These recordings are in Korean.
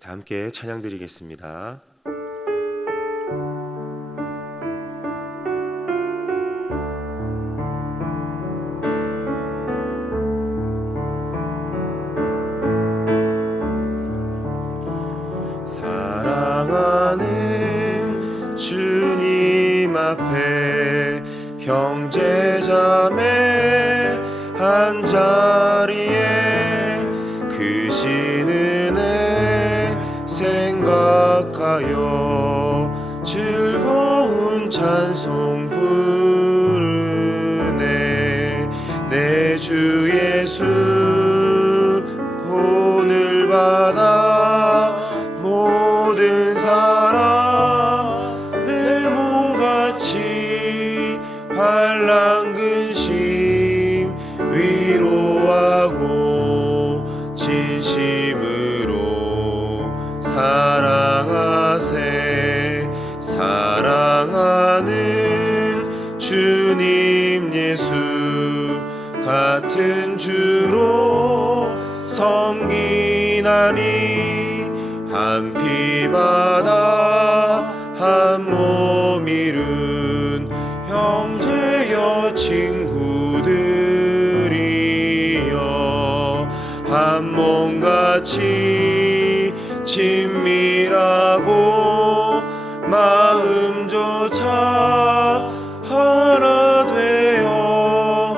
다 함께 찬양 드리겠습니다. 사랑하는 주님 앞에 형제자매 한자리에 크신 은혜 생각하여 즐거운 찬송 부르네. 내 주 예수 본을 받아 모든 사람 내 몸같이 환난 근심 위로하고 진심으로 사랑하세. 사랑하는 주님 예수 같은 주로 섬기나니 한 피 받아 한 몸 이룬 형제여 친구들이여 한 몸같이 친밀하고 마음조차 하나 되어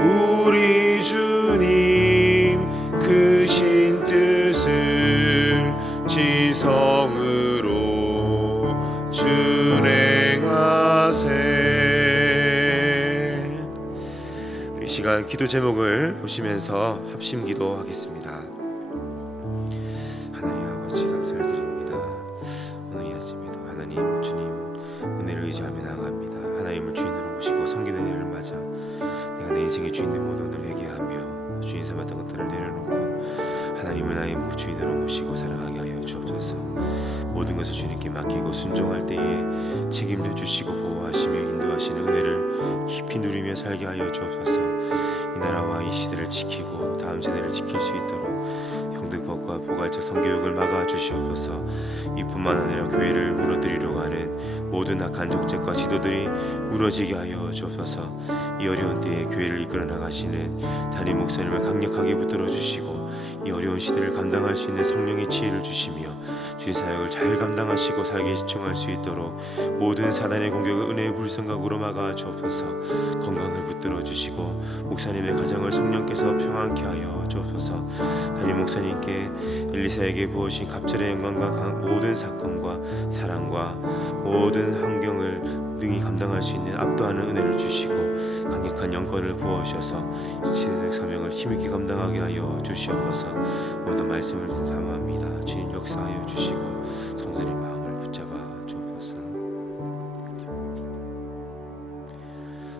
우리 주님 크신 뜻을 지성으로 준행하세. 이 시간 기도 제목을 보시면서 합심 기도하겠습니다. 하나님 아버지 감사를 드립니다. 오늘 이 아침에도 하나님 주님 은혜를 의지하며 나아갑니다. 하나님을 주인으로 모시고 섬기는 일을 맞아 내가 내 인생의 주인된 모든 회개하며 주인 삼았던 것들을 내려놓고 하나님을 나의 주인으로 모시고 살아가게 하여 주옵소서. 모든 것을 주님께 맡기고 순종할 때에 책임져 주시고 보호하시며 인도하시는 은혜를 깊이 누리며 살게 하여 주옵소서. 이 나라와 이 시대를 지키고 다음 세대를 지킬 수 있도록 형등법과 포괄적 성교육을 막아 주시옵소서. 이뿐만 아니라 교회를 무너뜨리려고 하는 모든 악한 정책과 지도들이 무너지게 하여 주옵소서. 이 어려운 때에 교회를 이끌어 나가시는 담임 목사님을 강력하게 붙들어 주시고 이 어려운 시대를 감당할 수 있는 성령의 지혜를 주시며 주신 사역을 잘 감당하시고 살기에 집중할 수 있도록 모든 사단의 공격을 은혜의 불성각으로 막아 주옵소서. 건강을 붙들어 주시고 목사님의 가정을 성령께서 평안케 하여 주옵소서. 담임 목사님께 엘리사에게 부어주신 갑절의 영광과 모든 사건과 사랑과 모든 환경을 능히 감당할 수 있는 압도하는 은혜를 주시고 강력한 영권을 부어주셔서 시대적 사명을 힘있게 감당하게 하여 주시옵소서. 모든 말씀을 사모합니다. 주님 역사하여 주시고 성도의 마음을 붙잡아 주옵소서.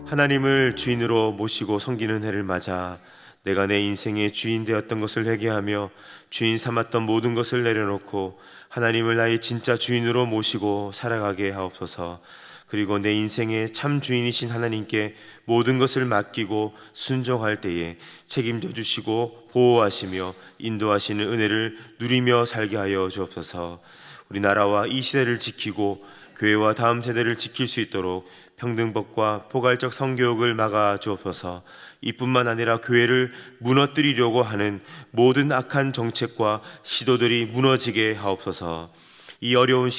하나님을 주인으로 모시고 섬기는 해를 맞아 내가 내 인생의 주인 되었던 것을 회개하며 주인 삼았던 모든 것을 내려놓고 하나님을 나의 진짜 주인으로 모시고 살아가게 하옵소서. 그리고 내 인생의 참 주인이신 하나님께 모든 것을 맡기고 순종할 때에 책임져 주시고 보호하시며 인도하시는 은혜를 누리며 살게 하여 주옵소서. 우리나라와 이 시대를 지키고 교회와 다음 세대를 지킬 수 있도록 평등법과 포괄적 성교육을 막아 주옵소서. 이뿐만 아니라 교회를 무너뜨리려고 하는 모든 악한 정책과 시도들이 무너지게 하옵소서. 이 어려운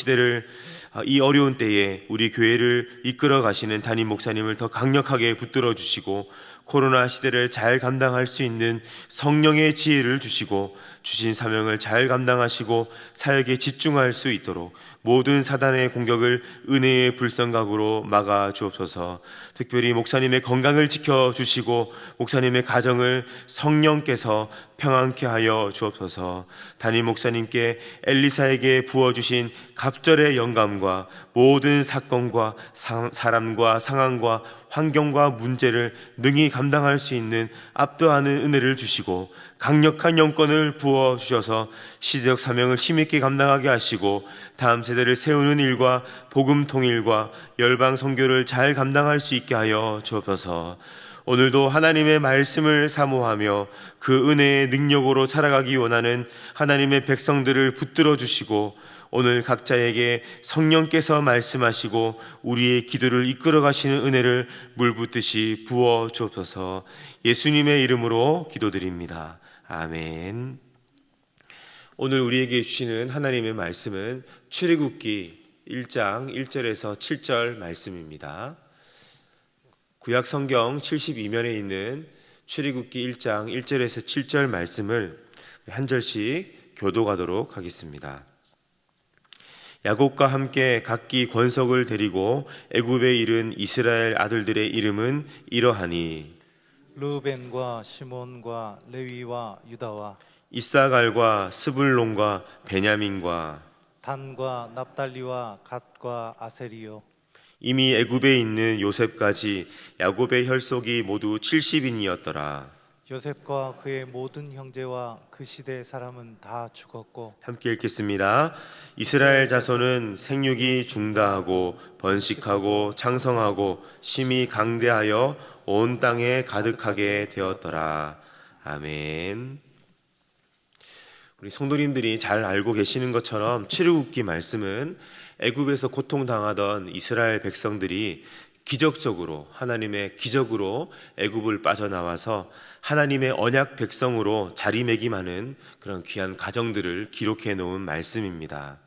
때에 우리 교회를 이끌어 가시는 담임 목사님을 더 강력하게 붙들어 주시고 코로나 시대를 잘 감당할 수 있는 성령의 지혜를 주시고 주신 사명을 잘 감당하시고 사역에 집중할 수 있도록 모든 사단의 공격을 은혜의 불성각으로 막아 주옵소서. 특별히 목사님의 건강을 지켜주시고 목사님의 가정을 성령께서 평안케 하여 주옵소서. 담임 목사님께 엘리사에게 부어주신 갑절의 영감과 모든 사건과 사람과 상황과 환경과 문제를 능히 감당할 수 있는 압도하는 은혜를 주시고 강력한 영권을 부어주셔서 시대적 사명을 힘있게 감당하게 하시고 다음 세대를 세우는 일과 복음 통일과 열방 선교를 잘 감당할 수 있게 하여 주옵소서. 오늘도 하나님의 말씀을 사모하며 그 은혜의 능력으로 살아가기 원하는 하나님의 백성들을 붙들어 주시고 오늘 각자에게 성령께서 말씀하시고 우리의 기도를 이끌어 가시는 은혜를 물붓듯이 부어 주옵소서. 예수님의 이름으로 기도드립니다. 아멘. 오늘 우리에게 주시는 하나님의 말씀은 출애굽기 1장 1절에서 7절 말씀입니다. 구약 성경 72면에 있는 출애굽기 1장 1절에서 7절 말씀을 한 절씩 교독하도록 하겠습니다. 야곱과 함께 각기 권속을 데리고 애굽에 이른 이스라엘 아들들의 이름은 이러하니 르우벤과 시몬과 레위와 유다와 이사갈과 스불론과 베냐민과 단과 납달리와 갓과 아세리요. 이미 애굽에 있는 요셉까지 야곱의 혈속이 모두 70인이었더라. 요셉과 그의 모든 형제와 그 시대 사람은 다 죽었고. 함께 읽겠습니다. 이스라엘 자손은 생육이 중다하고 번식하고 창성하고 심히 강대하여 온 땅에 가득하게 되었더라. 아멘. 우리 성도님들이 잘 알고 계시는 것처럼 출애굽기 말씀은 애굽에서 고통당하던 이스라엘 백성들이 기적적으로 하나님의 기적으로 애굽을 빠져나와서 하나님의 언약 백성으로 자리매김하는 그런 귀한 가정들을 기록해 놓은 말씀입니다.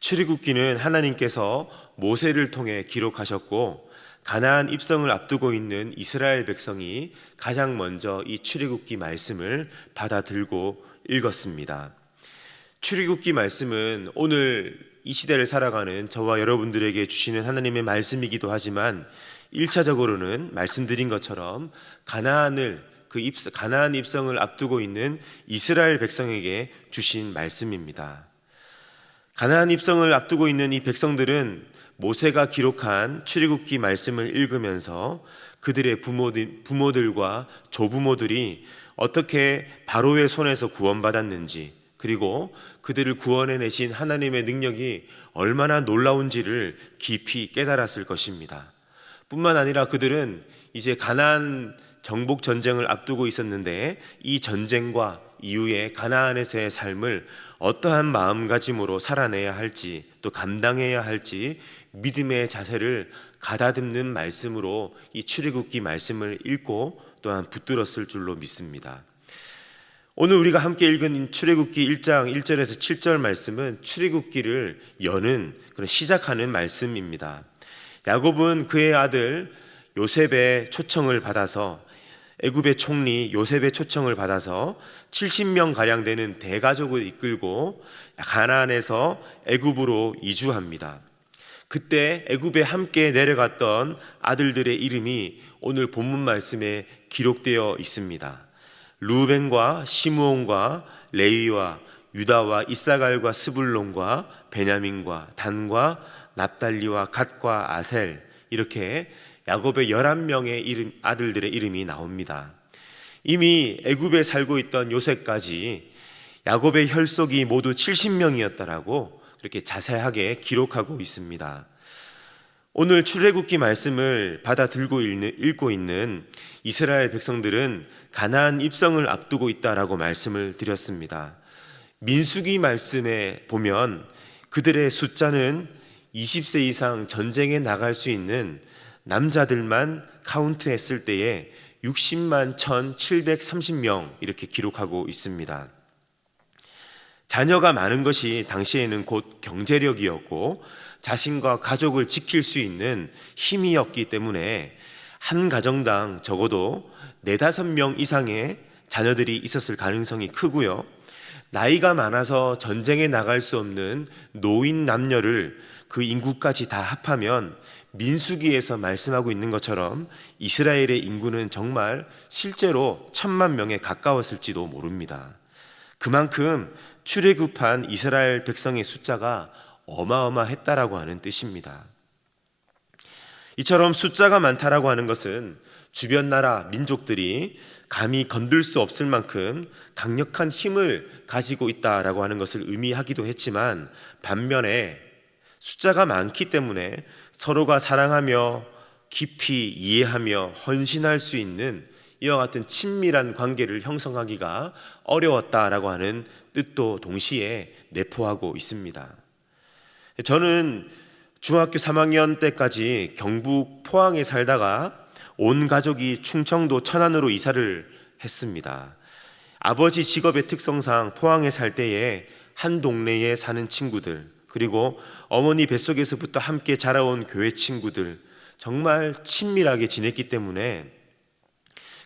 출애굽기는 하나님께서 모세를 통해 기록하셨고 가나안 입성을 앞두고 있는 이스라엘 백성이 가장 먼저 이 출애굽기 말씀을 받아들고 읽었습니다. 출애굽기 말씀은 오늘 이 시대를 살아가는 저와 여러분들에게 주시는 하나님의 말씀이기도 하지만 1차적으로는 말씀드린 것처럼 가나안 입성을 앞두고 있는 이스라엘 백성에게 주신 말씀입니다. 가나안 입성을 앞두고 있는 이 백성들은 모세가 기록한 출애굽기 말씀을 읽으면서 그들의 부모들과 조부모들이 어떻게 바로의 손에서 구원받았는지, 그리고 그들을 구원해내신 하나님의 능력이 얼마나 놀라운지를 깊이 깨달았을 것입니다. 뿐만 아니라 그들은 이제 가나안 정복 전쟁을 앞두고 있었는데 이 전쟁과 이후에 가나안에서의 삶을 어떠한 마음가짐으로 살아내야 할지, 또 감당해야 할지 믿음의 자세를 가다듬는 말씀으로 이 출애굽기 말씀을 읽고 또한 붙들었을 줄로 믿습니다. 오늘 우리가 함께 읽은 출애굽기 1장 1절에서 7절 말씀은 출애굽기를 여는 그런 시작하는 말씀입니다. 야곱은 그의 아들 요셉의 초청을 받아서 애굽의 총리 요셉의 초청을 받아서 70명 가량 되는 대가족을 이끌고 가나안에서 애굽으로 이주합니다. 그때 애굽에 함께 내려갔던 아들들의 이름이 오늘 본문 말씀에 기록되어 있습니다. 루벤과 시므온과 레위와 유다와 이사갈과 스불론과 베냐민과 단과 납달리와 갓과 아셀, 이렇게 야곱의 11명의 아들들의 이름이 나옵니다. 이미 애굽에 살고 있던 요셉까지 야곱의 혈속이 모두 70명이었다라고 그렇게 자세하게 기록하고 있습니다. 오늘 출애굽기 말씀을 받아 들고 읽고 있는 이스라엘 백성들은 가나안 입성을 앞두고 있다라고 말씀을 드렸습니다. 민수기 말씀에 보면 그들의 숫자는 20세 이상 전쟁에 나갈 수 있는 남자들만 카운트했을 때에 60만 1,730명 이렇게 기록하고 있습니다. 자녀가 많은 것이 당시에는 곧 경제력이었고 자신과 가족을 지킬 수 있는 힘이었기 때문에 한 가정당 적어도 4-5명 이상의 자녀들이 있었을 가능성이 크고요. 나이가 많아서 전쟁에 나갈 수 없는 노인 남녀를 그 인구까지 다 합하면 민수기에서 말씀하고 있는 것처럼 이스라엘의 인구는 정말 실제로 1,000만 명에 가까웠을지도 모릅니다. 그만큼 출애굽한 이스라엘 백성의 숫자가 어마어마했다라고 하는 뜻입니다. 이처럼 숫자가 많다라고 하는 것은 주변 나라 민족들이 감히 건들 수 없을 만큼 강력한 힘을 가지고 있다라고 하는 것을 의미하기도 했지만, 반면에 숫자가 많기 때문에 서로가 사랑하며 깊이 이해하며 헌신할 수 있는 이와 같은 친밀한 관계를 형성하기가 어려웠다라고 하는 뜻도 동시에 내포하고 있습니다. 저는 중학교 3학년 때까지 경북 포항에 살다가 온 가족이 충청도 천안으로 이사를 했습니다. 아버지 직업의 특성상 포항에 살 때에 한 동네에 사는 친구들, 그리고 어머니 뱃속에서부터 함께 자라온 교회 친구들, 정말 친밀하게 지냈기 때문에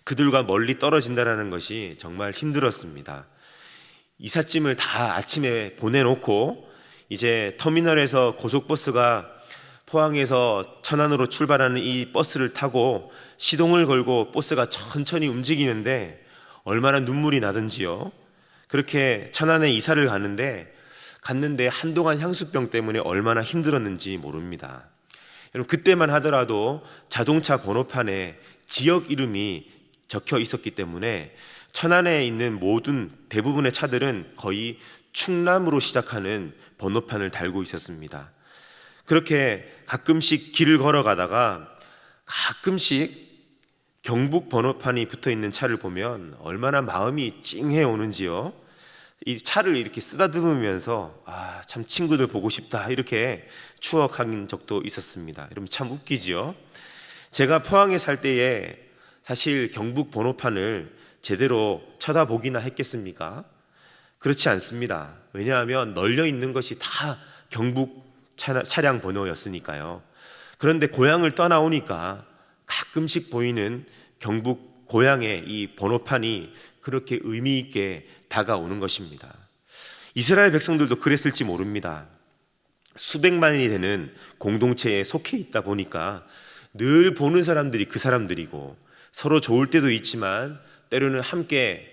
그들과 멀리 떨어진다는 것이 정말 힘들었습니다. 이삿짐을 다 아침에 보내놓고 이제 터미널에서 고속버스가 포항에서 천안으로 출발하는 이 버스를 타고 시동을 걸고 버스가 천천히 움직이는데 얼마나 눈물이 나든지요. 그렇게 천안에 이사를 갔는데 한동안 향수병 때문에 얼마나 힘들었는지 모릅니다. 여러분, 그때만 하더라도 자동차 번호판에 지역 이름이 적혀 있었기 때문에 천안에 있는 대부분의 차들은 거의 충남으로 시작하는 번호판을 달고 있었습니다. 그렇게 가끔씩 길을 걸어가다가 가끔씩 경북 번호판이 붙어 있는 차를 보면 얼마나 마음이 찡해 오는지요. 이 차를 이렇게 쓰다듬으면서 참 친구들 보고 싶다 이렇게 추억한 적도 있었습니다. 여러분, 참 웃기지요. 제가 포항에 살 때에 사실 경북 번호판을 제대로 쳐다보기나 했겠습니까? 그렇지 않습니다. 왜냐하면 널려 있는 것이 다 경북 차량 번호였으니까요. 그런데 고향을 떠나오니까 가끔씩 보이는 경북 고향의 이 번호판이 그렇게 의미 있게 다가오는 것입니다. 이스라엘 백성들도 그랬을지 모릅니다. 수백만이 되는 공동체에 속해 있다 보니까 늘 보는 사람들이 그 사람들이고, 서로 좋을 때도 있지만 때로는 함께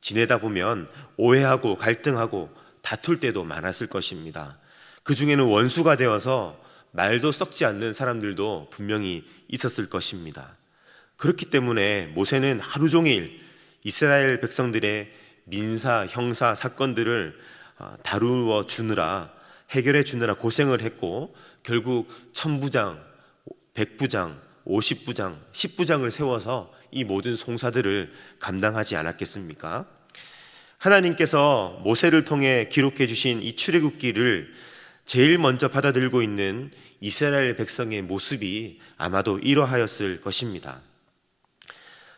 지내다 보면 오해하고 갈등하고 다툴 때도 많았을 것입니다. 그 중에는 원수가 되어서 말도 썩지 않는 사람들도 분명히 있었을 것입니다. 그렇기 때문에 모세는 하루 종일 이스라엘 백성들의 민사, 형사 사건들을 다루어 주느라, 해결해 주느라 고생을 했고, 결국 1000부장, 100부장, 50부장, 10부장을 세워서 이 모든 송사들을 감당하지 않았겠습니까? 하나님께서 모세를 통해 기록해 주신 이 출애굽기를 제일 먼저 받아들고 있는 이스라엘 백성의 모습이 아마도 이러하였을 것입니다.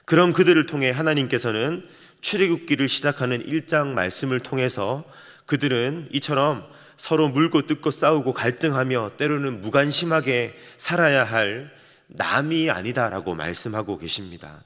그럼 그들을 통해 하나님께서는 출애굽기를 시작하는 1장 말씀을 통해서 그들은 이처럼 서로 물고 뜯고 싸우고 갈등하며 때로는 무관심하게 살아야 할 남이 아니다라고 말씀하고 계십니다.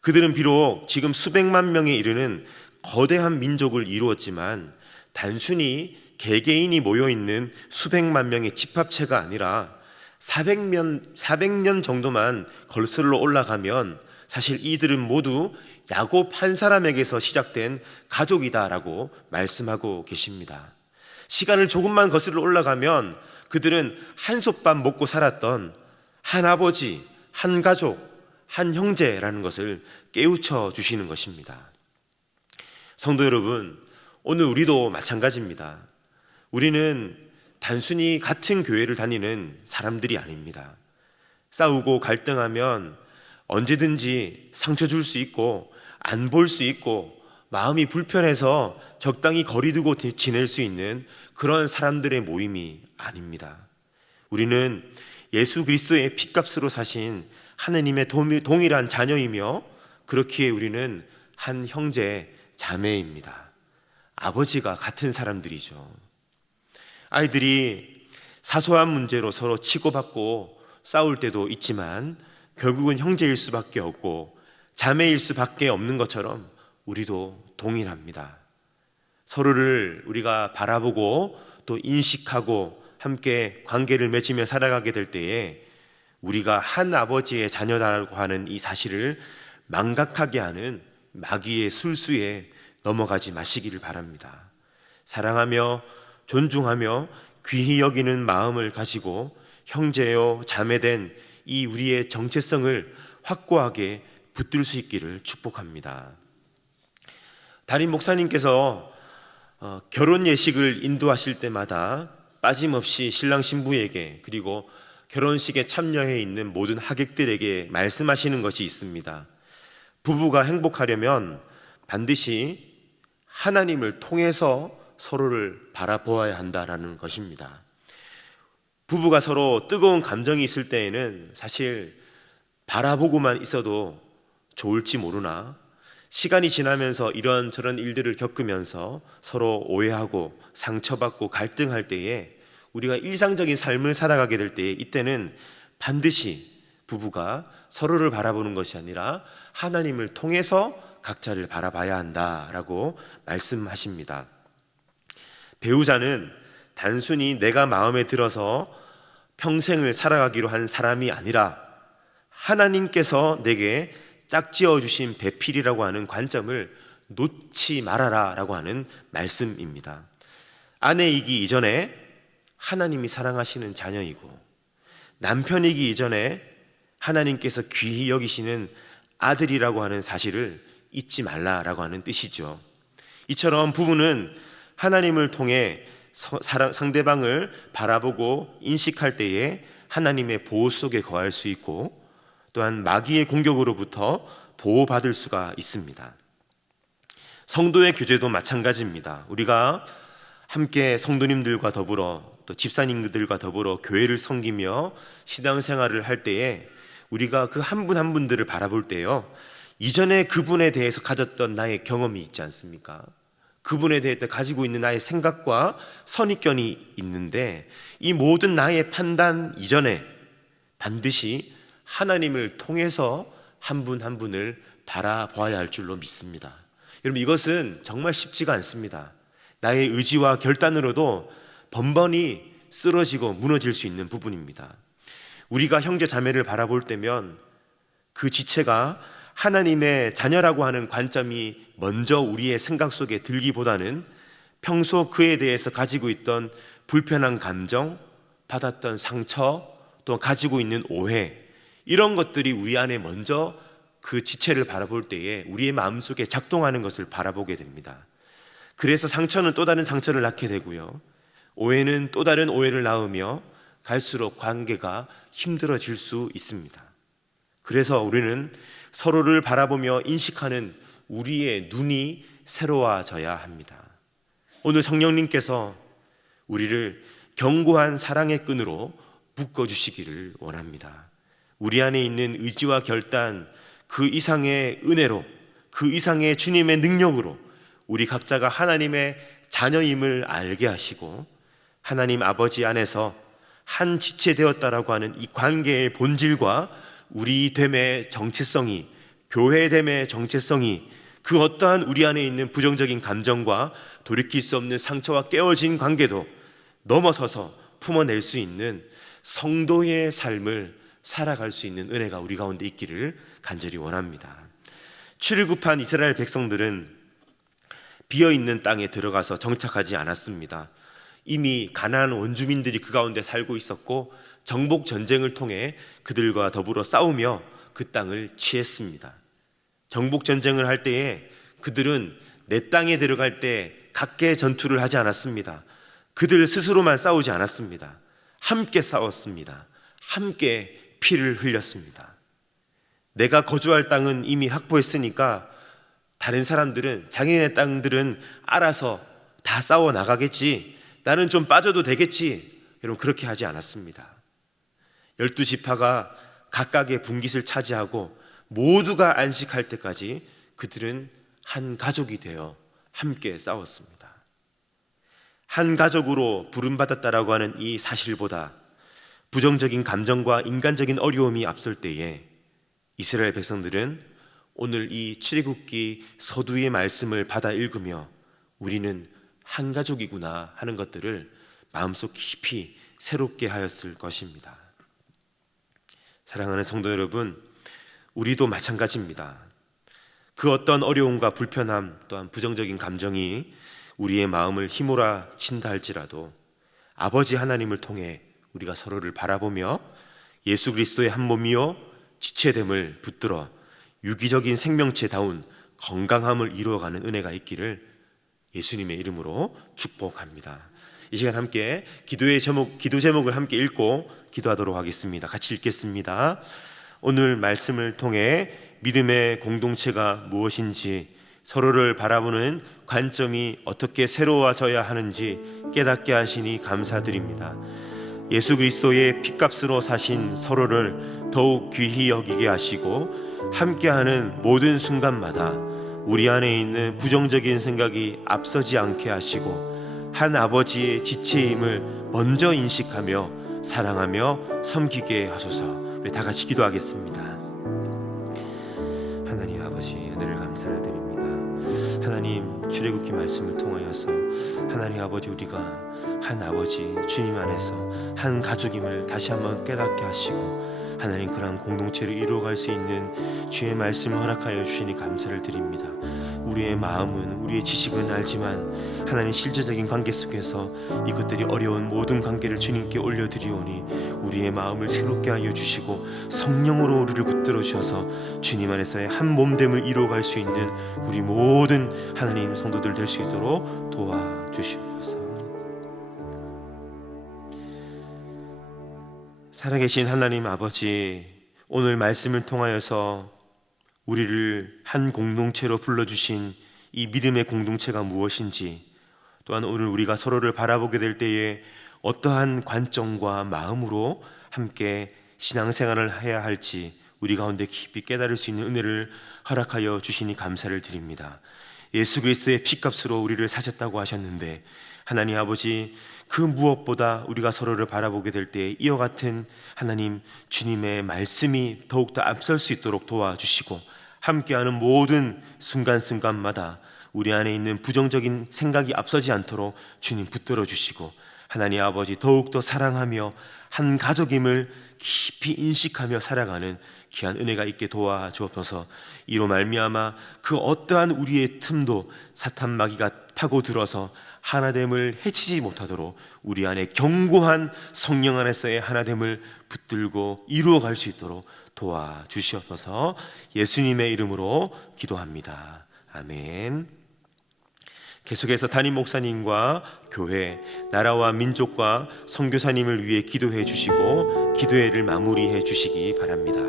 그들은 비록 지금 수백만 명에 이르는 거대한 민족을 이루었지만 단순히 개개인이 모여있는 수백만 명의 집합체가 아니라 400년 정도만 거슬러 올라가면 사실 이들은 모두 야곱 한 사람에게서 시작된 가족이다라고 말씀하고 계십니다. 시간을 조금만 거슬러 올라가면 그들은 한솥밥 먹고 살았던 한 아버지, 한 가족, 한 형제라는 것을 깨우쳐 주시는 것입니다. 성도 여러분, 오늘 우리도 마찬가지입니다. 우리는 단순히 같은 교회를 다니는 사람들이 아닙니다. 싸우고 갈등하면 언제든지 상처 줄 수 있고 안 볼 수 있고 마음이 불편해서 적당히 거리 두고 지낼 수 있는 그런 사람들의 모임이 아닙니다. 우리는 예수 그리스도의 핏값으로 사신 하느님의 동일한 자녀이며 그렇기에 우리는 한 형제 자매입니다. 아버지가 같은 사람들이죠. 아이들이 사소한 문제로 서로 치고받고 싸울 때도 있지만 결국은 형제일 수밖에 없고 자매일 수밖에 없는 것처럼 우리도 동일합니다. 서로를 우리가 바라보고 또 인식하고 함께 관계를 맺으며 살아가게 될 때에 우리가 한 아버지의 자녀다라고 하는 이 사실을 망각하게 하는 마귀의 술수에 넘어가지 마시기를 바랍니다. 사랑하며 존중하며 귀히 여기는 마음을 가지고 형제요 자매된 이 우리의 정체성을 확고하게 붙들 수 있기를 축복합니다. 담임 목사님께서 결혼 예식을 인도하실 때마다 빠짐없이 신랑 신부에게 그리고 결혼식에 참여해 있는 모든 하객들에게 말씀하시는 것이 있습니다. 부부가 행복하려면 반드시 하나님을 통해서 서로를 바라보아야 한다라는 것입니다. 부부가 서로 뜨거운 감정이 있을 때에는 사실 바라보고만 있어도 좋을지 모르나 시간이 지나면서 이런저런 일들을 겪으면서 서로 오해하고 상처받고 갈등할 때에 우리가 일상적인 삶을 살아가게 될 때에 이때는 반드시 부부가 서로를 바라보는 것이 아니라 하나님을 통해서 각자를 바라봐야 한다라고 말씀하십니다. 배우자는 단순히 내가 마음에 들어서 평생을 살아가기로 한 사람이 아니라 하나님께서 내게 짝지어 주신 배필이라고 하는 관점을 놓지 말아라 라고 하는 말씀입니다. 아내이기 이전에 하나님이 사랑하시는 자녀이고 남편이기 이전에 하나님께서 귀히 여기시는 아들이라고 하는 사실을 잊지 말라라고 하는 뜻이죠. 이처럼 부부는 하나님을 통해 상대방을 바라보고 인식할 때에 하나님의 보호 속에 거할 수 있고 또한 마귀의 공격으로부터 보호받을 수가 있습니다. 성도의 교제도 마찬가지입니다. 우리가 함께 성도님들과 더불어 또 집사님들과 더불어 교회를 섬기며 신앙생활을 할 때에 우리가 그 한 분 한 분들을 바라볼 때요, 이전에 그분에 대해서 가졌던 나의 경험이 있지 않습니까? 그분에 대해서 가지고 있는 나의 생각과 선입견이 있는데 이 모든 나의 판단 이전에 반드시 하나님을 통해서 한 분 한 분을 바라봐야 할 줄로 믿습니다. 여러분, 이것은 정말 쉽지가 않습니다. 나의 의지와 결단으로도 번번이 쓰러지고 무너질 수 있는 부분입니다. 우리가 형제 자매를 바라볼 때면 그 지체가 하나님의 자녀라고 하는 관점이 먼저 우리의 생각 속에 들기보다는 평소 그에 대해서 가지고 있던 불편한 감정, 받았던 상처, 또 가지고 있는 오해, 이런 것들이 우리 안에 먼저 그 지체를 바라볼 때에 우리의 마음속에 작동하는 것을 바라보게 됩니다. 그래서 상처는 또 다른 상처를 낳게 되고요, 오해는 또 다른 오해를 낳으며 갈수록 관계가 힘들어질 수 있습니다. 그래서 우리는 서로를 바라보며 인식하는 우리의 눈이 새로워져야 합니다. 오늘 성령님께서 우리를 견고한 사랑의 끈으로 묶어주시기를 원합니다. 우리 안에 있는 의지와 결단, 그 이상의 은혜로, 그 이상의 주님의 능력으로 우리 각자가 하나님의 자녀임을 알게 하시고 하나님 아버지 안에서 한 지체되었다라고 하는 이 관계의 본질과 우리 됨의 정체성이, 교회됨의 정체성이 그 어떠한 우리 안에 있는 부정적인 감정과 돌이킬 수 없는 상처와 깨어진 관계도 넘어서서 품어낼 수 있는 성도의 삶을 살아갈 수 있는 은혜가 우리 가운데 있기를 간절히 원합니다. 출애굽한 이스라엘 백성들은 비어있는 땅에 들어가서 정착하지 않았습니다. 이미 가나안 원주민들이 그 가운데 살고 있었고 정복 전쟁을 통해 그들과 더불어 싸우며 그 땅을 취했습니다. 정복 전쟁을 할 때에 그들은 내 땅에 들어갈 때 각계 전투를 하지 않았습니다. 그들 스스로만 싸우지 않았습니다. 함께 싸웠습니다. 함께 피를 흘렸습니다. 내가 거주할 땅은 이미 확보했으니까 다른 사람들은, 자기네 땅들은 알아서 다 싸워 나가겠지, 나는 좀 빠져도 되겠지, 여러분 그렇게 하지 않았습니다. 12지파가 각각의 분깃을 차지하고 모두가 안식할 때까지 그들은 한 가족이 되어 함께 싸웠습니다. 한 가족으로 부름받았다라고 하는 이 사실보다 부정적인 감정과 인간적인 어려움이 앞설 때에 이스라엘 백성들은 오늘 이 출애굽기 서두의 말씀을 받아 읽으며 우리는 한 가족이구나 하는 것들을 마음속 깊이 새롭게 하였을 것입니다. 사랑하는 성도 여러분, 우리도 마찬가지입니다. 그 어떤 어려움과 불편함 또한 부정적인 감정이 우리의 마음을 휘몰아 친다 할지라도 아버지 하나님을 통해 우리가 서로를 바라보며 예수 그리스도의 한 몸이요 지체됨을 붙들어 유기적인 생명체다운 건강함을 이루어가는 은혜가 있기를 예수님의 이름으로 축복합니다. 이 시간 함께 기도 제목을 함께 읽고 기도하도록 하겠습니다. 같이 읽겠습니다. 오늘 말씀을 통해 믿음의 공동체가 무엇인지, 서로를 바라보는 관점이 어떻게 새로워져야 하는지 깨닫게 하시니 감사드립니다. 예수 그리스도의 핏값으로 사신 서로를 더욱 귀히 여기게 하시고 함께하는 모든 순간마다 우리 안에 있는 부정적인 생각이 앞서지 않게 하시고 한 아버지의 지체임을 먼저 인식하며 사랑하며 섬기게 하소서. 우리 다 같이 기도하겠습니다. 하나님 아버지, 은혜를 감사를 드립니다. 하나님, 출애굽기 말씀을 통하여서 하나님 아버지, 우리가 한 아버지 주님 안에서 한 가족임을 다시 한번 깨닫게 하시고 하나님 그러한 공동체를 이루어갈 수 있는 주의 말씀을 허락하여 주시니 감사를 드립니다. 우리의 마음은, 우리의 지식은 알지만 하나님 실제적인 관계 속에서 이것들이 어려운 모든 관계를 주님께 올려드리오니 우리의 마음을 새롭게 하여 주시고 성령으로 우리를 붙들어 주셔서 주님 안에서의 한 몸됨을 이루어갈 수 있는 우리 모든 하나님 성도들 될 수 있도록 도와주시옵소서. 살아계신 하나님 아버지, 오늘 말씀을 통하여서 우리를 한 공동체로 불러주신 이 믿음의 공동체가 무엇인지, 또한 오늘 우리가 서로를 바라보게 될 때에 어떠한 관점과 마음으로 함께 신앙생활을 해야 할지 우리 가운데 깊이 깨달을 수 있는 은혜를 허락하여 주시니 감사를 드립니다. 예수 그리스도의 핏값으로 우리를 사셨다고 하셨는데 하나님 아버지, 그 무엇보다 우리가 서로를 바라보게 될 때 이와 같은 하나님 주님의 말씀이 더욱더 앞설 수 있도록 도와주시고 함께하는 모든 순간순간마다 우리 안에 있는 부정적인 생각이 앞서지 않도록 주님 붙들어 주시고 하나님 아버지, 더욱더 사랑하며 한 가족임을 깊이 인식하며 살아가는 귀한 은혜가 있게 도와주옵소서. 이로 말미암아 그 어떠한 우리의 틈도 사탄 마귀가 파고들어서 하나됨을 해치지 못하도록 우리 안에 견고한 성령 안에서의 하나됨을 붙들고 이루어갈 수 있도록 도와주시옵소서. 예수님의 이름으로 기도합니다. 아멘. 계속해서 담임 목사님과 교회, 나라와 민족과 선교사님을 위해 기도해 주시고 기도회를 마무리해 주시기 바랍니다.